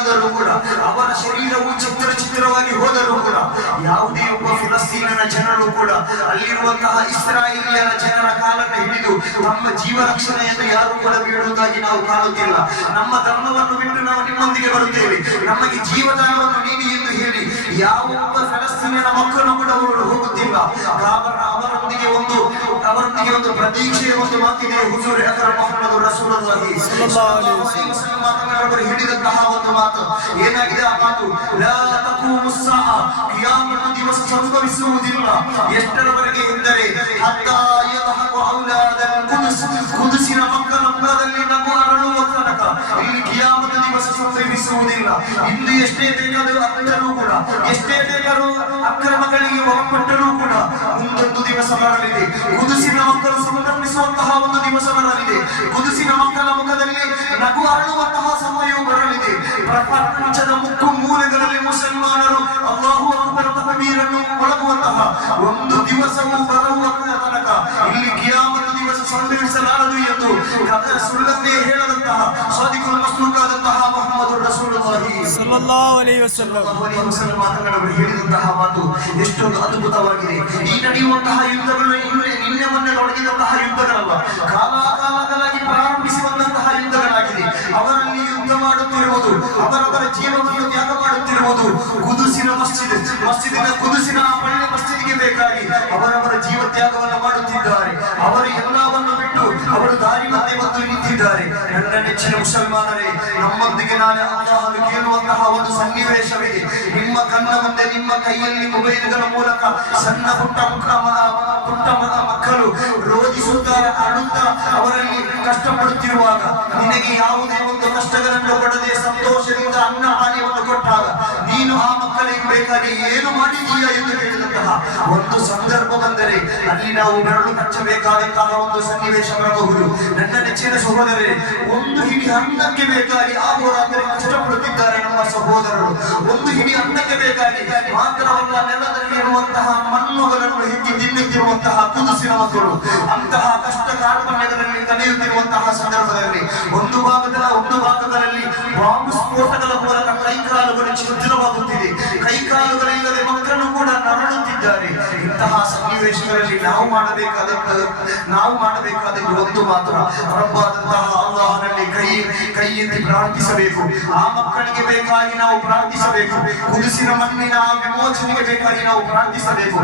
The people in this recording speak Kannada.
ಶಹೀದರಾದರೂ ಕೂಡ ಅವರ ಶರೀರವು ಚಿತ್ರವಾಗಿ ಹೋದರೂ ಕೂಡ ಯಾವುದೇ ಒಬ್ಬ ಫಿಲಿಸ್ತೀನಿನ ಜನರು ಕೂಡ ಅಲ್ಲಿರುವಂತಹ ಇಸ್ರಾಯೇಲಿಯರ ಜನರ ಕಾಲನ್ನು ಹಿಡಿದು ನಮ್ಮ ಜೀವ ರಕ್ಷಣೆಯನ್ನು ಯಾರು ಕೂಡ ಬೇಡುವುದಾಗಿ ನಾವು ಕಾಣುತ್ತಿಲ್ಲ. ನಮ್ಮ ಧರ್ಮವನ್ನು ಬಿಟ್ಟು ನಾವು ನಿಮ್ಮೊಂದಿಗೆ ಬರುತ್ತೇವೆ, ನಮಗೆ ಜೀವದಾನವನ್ನು ನೀಡಿ ಎಂದು ಹೇಳಿ ಯಾವ ಒಬ್ಬ ಫಿಲಿಸ್ತೀನಿನ ಮಕ್ಕಳು ಕೂಡ ಅವರು ಹೋಗುತ್ತಿಲ್ಲ. ಅವರೊಂದಿಗೆ ಒಂದು ಪ್ರತೀಕ್ಷೆಯ ಒಂದು ಮಾತಿದೆ. ಹುಜೂರ್ ಅಕ್ರಮ್ ಮುಹಮ್ಮದ್ ರಸೂಲುಲ್ಲಾಹಿ ಸಲ್ಲಲ್ಲಾಹು ಅಲೈಹಿ ವಸಲ್ಲಂ ಅವರು ಹೇಳಿದಂತಹ ಒಂದು ಮಾತು ಏನಾಗಿದೆ? ಆ ಮಾತು ಲಾ ತಕೂಮು ಸ್ಸಾ, ಕಿಯಾಮತ್ ದಿವಸ ಸಂಭವಿಸುವುದಿಲ್ಲ. ಎಷ್ಟರವರೆಗೆ ಎಂದರೆ ಹತ್ತಾ ಯದಹಕು ಔಲಾದಲ್ ಕುದುಸಿನ ಮಕ್ಕಳ ಮುಖದಲ್ಲಿ ನಗು ಅರಳುವ ತನಕ ಇಲ್ಲಿ ಕಿಯಾಮತ್ ದಿವಸ ಸಂಭವಿಸುವುದಿಲ್ಲ. ಇಂದು ಎಷ್ಟೇ ಬೇಕಾದರೂ ಅಕ್ಕರೂ ಕೂಡ, ಎಷ್ಟೇ ಬೇಕಾದರೂ ಅಕ್ರಮಗಳಿಗೆ ಒಳಪಟ್ಟರೂ ಕೂಡ ಮುಂದೊಂದು ದಿವಸ ಬರಲಿದೆ. ಕುದುಸಿನ ಮಕ್ಕಳು ಸಂಭ್ರಮಿಸುವಂತಹ ಒಂದು ದಿವಸ ಬರಲಿದೆ. ಕುದುಸಿನ ಮಕ್ಕಳ ಮುಖದಲ್ಲಿ ನಗು ಅರಳುವಂತಹ ಸಮಯವು ಬರಲಿದೆ. ಪ್ರಪಂಚದ ಮುಕ್ಕು ಮೂಲೆಗಳಲ್ಲಿ ಮುಸಲ್ಮಾನರು ಅಲ್ಲಾಹು ಅಕ್ಬರ್ ತಕ್ಬೀರನ್ನು ಮೊಳಗುವಂತಹ ಒಂದು ದಿವಸವು ಬರುವ ತನಕ ಇಲ್ಲಿ ಕಿಯಾಮತ್ ದಿವಸ ಸಂಭವಿಸಲಾರದು ಎಂದು ಸುಳ್ಳನ್ನೇ ಹೇಳದಂತಹ ಸಾದಿಕುಲ್ ಮಸ್ಲೂಕಾದಂತಹ ಮುಹಮ್ಮದ್ ರಸೂಲುಲ್ಲಾಹಿ ಸಲ್ಲಲ್ಲಾಹು ಅಲೈಹಿ ವಸಲ್ಲಂ ಮಾತನಾಡಲು ಹೇಳಿದಂತಹ ಮಾತು ಎಷ್ಟೊಂದು ಅದ್ಭುತವಾಗಿದೆ. ಈ ನಡೆಯುವಂತಹ ಯುದ್ಧಗಳು ನಿನ್ನೆ ಮೊನ್ನೆ ತೊಡಗಿದಂತಹ ಯುದ್ಧಗಳಲ್ಲ, ಕಾಲಾಕಾಲಗಳಾಗಿ ಪ್ರಾರಂಭಿಸಿ ಬಂದಂತಹ ಯುದ್ಧಗಳಾಗಿದೆ. ಅವರಲ್ಲಿ ಯುದ್ಧ ಮಾಡುತ್ತಿರುವುದು, ಅವರವರ ಜೀವನವನ್ನು ತ್ಯಾಗ ಮಾಡುತ್ತಿರುವುದು ಕುದುಸಿನ ಮಸ್ಜಿದಿನ ಕುದುಸಿನ ಪಳ್ಳಿ ಮಸ್ಜಿದಿಗೆ ಬೇಕಾಗಿ ಅವರವರ ಜೀವ ತ್ಯಾಗವನ್ನು ಮಾಡುತ್ತಿದ್ದಾರೆ. ಅವರು ಎಲ್ಲವನ್ನು ಬಿಟ್ಟು ಅವರು ದಾರಿ ಮಧ್ಯೆ ಬಂದು ನಿಂತಿದ್ದಾರೆ. ನನ್ನ ನೆಚ್ಚಿನ ಮುಸಲ್ಮಾನರೇ, ನಮ್ಮೊಂದಿಗೆ ನಾಳೆ ಅಲ್ಲಾಹನು ಕೇಳುವಂತಹ ಒಂದು ಸನ್ನಿವೇಶವಿದೆ. ನಿಮ್ಮ ಕಣ್ಣ ಮುಂದೆ ನಿಮ್ಮ ಕೈಯಲ್ಲಿ ಮೊಬೈಲ್ಗಳ ಮೂಲಕ ಸಣ್ಣ ಪುಟ್ಟ ಮಕ್ಕಳು ರೋಧಿಸುತ್ತಾರೆ, ಅಳುತ್ತಾ ಅವರಲ್ಲಿ ಕಷ್ಟಪಡುತ್ತಿರುವಾಗ ನಿನಗೆ ಯಾವುದೇ ಒಂದು ಕಷ್ಟಗಳನ್ನು ಕೊಡದೆ ಸಂತೋಷದಿಂದ ಅನ್ನ ಪಾನೀಯವನ್ನು ಕೊಟ್ಟಾಗ ನೀನು ಆ ಮಕ್ಕಳಿಗೆ ಬೇಕಾಗಿ ಏನು ಮಾಡಿದೀಯ ಎಂದು ಹೇಳಿದಂತಹ ಒಂದು ಸಂದರ್ಭ ಬಂದರೆ ಅಲ್ಲಿ ನಾವು ಬೆರಳು ಕಚ್ಚಬೇಕಾದಂತಹ ಒಂದು ಸನ್ನಿವೇಶ ಬರಬಹುದು. ನನ್ನ ನೆಚ್ಚಿನ ಸಹೋದರರೇ, ಒಂದು ಹಿಡಿ ಅನ್ನಕ್ಕೆ ಬೇಕಾಗಿ ಆ ಹೋರಾಟದಲ್ಲಿ ಕಷ್ಟಪಡುತ್ತಿದ್ದಾರೆ ನಮ್ಮ ಸಹೋದರರು. ಒಂದು ಹಿಡಿ ಅನ್ನಕ್ಕೆ ಬೇಕಾಗಿ ಮಾತ್ರವಲ್ಲ, ನೆಲದಲ್ಲಿ ಇರುವಂತಹ ಮಣ್ಣುಗಳನ್ನು ಹಿಕ್ಕಿ ತಿನ್ನುತ್ತಿರುವಂತಹ ಕುದುಸಿನ ಮಕ್ಕಳು ಅಂತಹ ಕಷ್ಟ ಕಾರ್ಪಣ್ಯಗಳಲ್ಲಿ ಕಲಿಯುತ್ತಿರುವಂತಹ ಸಂದರ್ಭದಲ್ಲಿ ಒಂದು ಭಾಗದಲ್ಲಿ ಬಾಂಬ್ ಸ್ಫೋಟಗಳ ಮೂಲಕ ಕೈಕಾಲುಗಳು ಛಿದ್ರವಾಗುತ್ತಿದೆ. ಕೈಕಾಲುಗಳಿಲ್ಲದೆ ಮಕ್ಕಳು ಕೂಡ ನರಳುತ್ತಿದ್ದಾರೆ. ಇಂತಹ ಸನ್ನಿವೇಶಗಳಲ್ಲಿ ನಾವು ಮಾಡಬೇಕಾದದ್ದು ಒಂದು ಮಾತ್ರ, ರಬ್ಬಾದಂತಹ ಅಲ್ಲಾಹನಲ್ಲಿ ಕೈ ಎತ್ತಿ ಪ್ರಾರ್ಥಿಸಬೇಕು. ಆ ಮಕ್ಕಳಿಗೆ ಬೇಕಾಗಿ ನಾವು ಪ್ರಾರ್ಥಿಸಬೇಕು. ಕುದುಸಿನ ಮಣ್ಣಿನ ವಿಮೋಚನೆಗೆ ಬೇಕಾಗಿ ನಾವು ಪ್ರಾರ್ಥಿಸಬೇಕು.